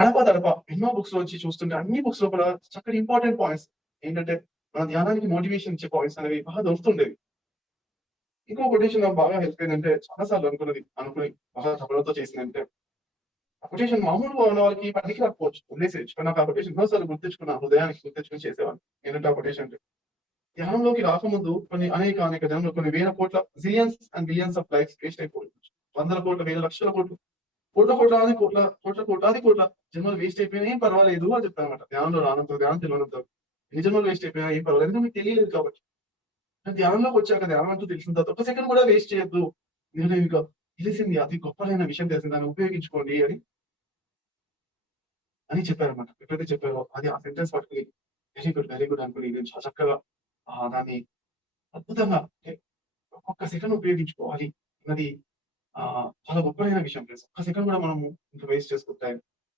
అడపదడప ఎన్నో బుక్స్ లో వచ్చి చూస్తుంటే అన్ని బుక్స్ లో కూడా చక్కటి ఇంపార్టెంట్ పాయింట్స్ ఏంటంటే మన ధ్యానానికి మోటివేషన్ ఇచ్చే పాయింట్స్ అనేవి బాగా దొరుకుతుండేవి. ఇంకో కొటేషన్ నాకు బాగా హెల్ప్ అయిందంటే చాలా సార్లు అనుకుని బాగా తపనతో చేసిందంటే ఆ కొటేషన్ మామూలుగా ఉన్న వాళ్ళకి పనికి రాకపోవచ్చు, వదిలేసేయచ్చు. కానీ నాకు ఆ కొటేషన్ ఎన్నోసార్లు గుర్తించుకున్నా, హృదయానికి గుర్తించుకుని చేసేవాళ్ళు. ఏంటంటే ఆ కొటేషన్ అంటే ధ్యానంలోకి రాకముందు అనేక జనంలో కొన్ని వేల కోట్ల zillions and billions of lifes waste అయిపోవచ్చు. వందల కోట్ల, వేల లక్షల కోట్లు, కోట్లాది కోట్ల జన్మలు వేస్ట్ అయిపోయినా ఏం పర్వాలేదు అని చెప్తారన్నమాట. ధ్యానంలో రానంత, ధ్యానం తెలియనంత ఎన్ని జన్మలు వేస్ట్ అయిపోయినా ఏం పర్వాలేదు, ఎందుకంటే మీకు తెలియలేదు కాబట్టి. ధ్యానంలోకి వచ్చాక, ధ్యానం అంటూ తెలిసిన తర్వాత ఒక సెకండ్ కూడా వేస్ట్ చేయొద్దు. నేను ఇంకా తెలిసింది, అతి గొప్పదైన విషయం తెలిసింది, దాన్ని ఉపయోగించుకోండి అని చెప్పారన్నమాట. ఎప్పుడైతే చెప్పారో అది ఆ సెంటెన్స్ పట్టుకుని వెరీ గుడ్ అనుకుని నేను చాలా చక్కగా దాన్ని అద్భుతంగా అంటే ఒక్కొక్క సెకండ్ ఉపయోగించుకోవాలి అన్నది చాలా గొప్పదైన విషయం. ఒక్క సెకండ్ కూడా మనము ఇంకా వేస్ట్ చేసుకుంటాం